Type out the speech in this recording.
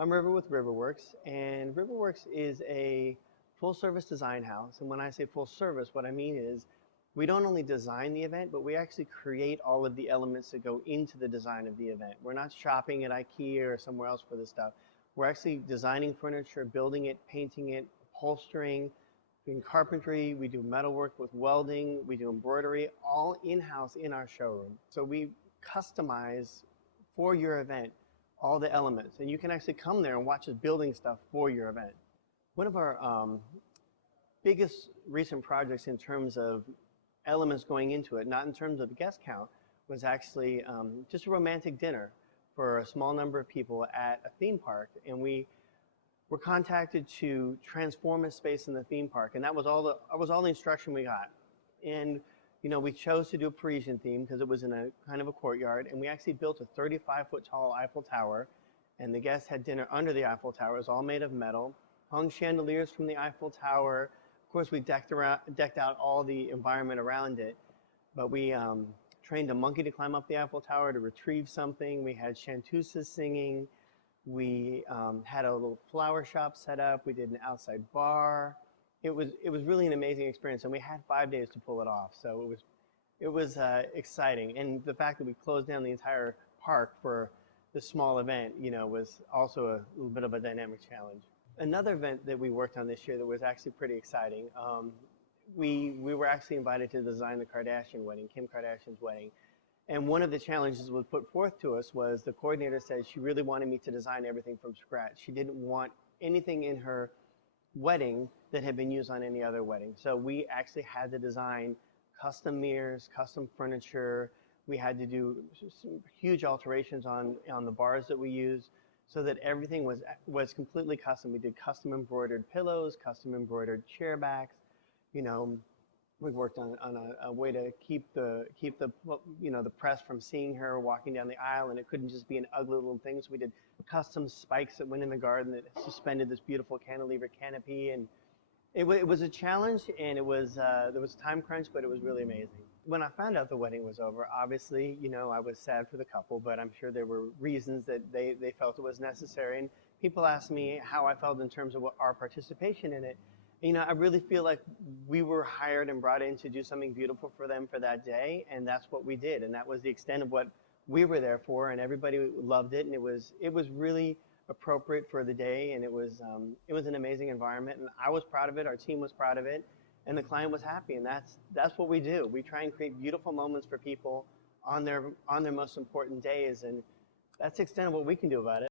I'm Rrivre with Rrivre Works, and Rrivre Works is a full-service design house. And when I say full service, what I mean is we don't only design the event, but we actually create all of the elements that go into the design of the event. We're not shopping at IKEA or somewhere else for this stuff. We're actually designing furniture, building it, painting it, upholstering, doing carpentry, we do metalwork with welding, we do embroidery, all in-house in our showroom. So we customize for your event all the elements, and you can actually come there and watch us building stuff for your event. One of our biggest recent projects in terms of elements going into it, not in terms of guest count, was actually just a romantic dinner for a small number of people at a theme park, and we were contacted to transform a space in the theme park, and that was all the instruction we got. And you know, we chose to do a Parisian theme because it was in a kind of a courtyard, and we actually built a 35-foot tall Eiffel Tower, and the guests had dinner under the Eiffel Tower. It was all made of metal, hung chandeliers from the Eiffel Tower. Of course, we decked out all the environment around it, but we trained a monkey to climb up the Eiffel Tower to retrieve something. We had chanteuses singing. We had a little flower shop set up. We did an outside bar. It was really an amazing experience, and we had 5 days to pull it off. So it was exciting, and the fact that we closed down the entire park for this small event, you know, was also a little bit of a dynamic challenge. Another event that we worked on this year that was actually pretty exciting. We were actually invited to design the Kardashian wedding, Kim Kardashian's wedding, and one of the challenges that was put forth to us was the coordinator said she really wanted me to design everything from scratch. She didn't want anything in her wedding that had been used on any other wedding. So we actually had to design custom mirrors, custom furniture. We had to do some huge alterations on the bars that we used so that everything was completely custom. We did custom embroidered pillows, custom embroidered chair backs. You know, we worked on a way to keep the press from seeing her walking down the aisle, and it couldn't just be an ugly little thing. So we did custom spikes that went in the garden that suspended this beautiful cantilever canopy, and it was a challenge, and there was a time crunch, but it was really amazing. When I found out the wedding was over, obviously, you know, I was sad for the couple, but I'm sure there were reasons that they felt it was necessary. And people asked me how I felt in terms of our participation in it. You know, I really feel like we were hired and brought in to do something beautiful for them for that day, and that's what we did, and that was the extent of what we were there for, and everybody loved it, and it was really appropriate for the day, and it was an amazing environment, and I was proud of it, our team was proud of it, and the client was happy, and that's what we do. We try and create beautiful moments for people on their most important days, and that's the extent of what we can do about it.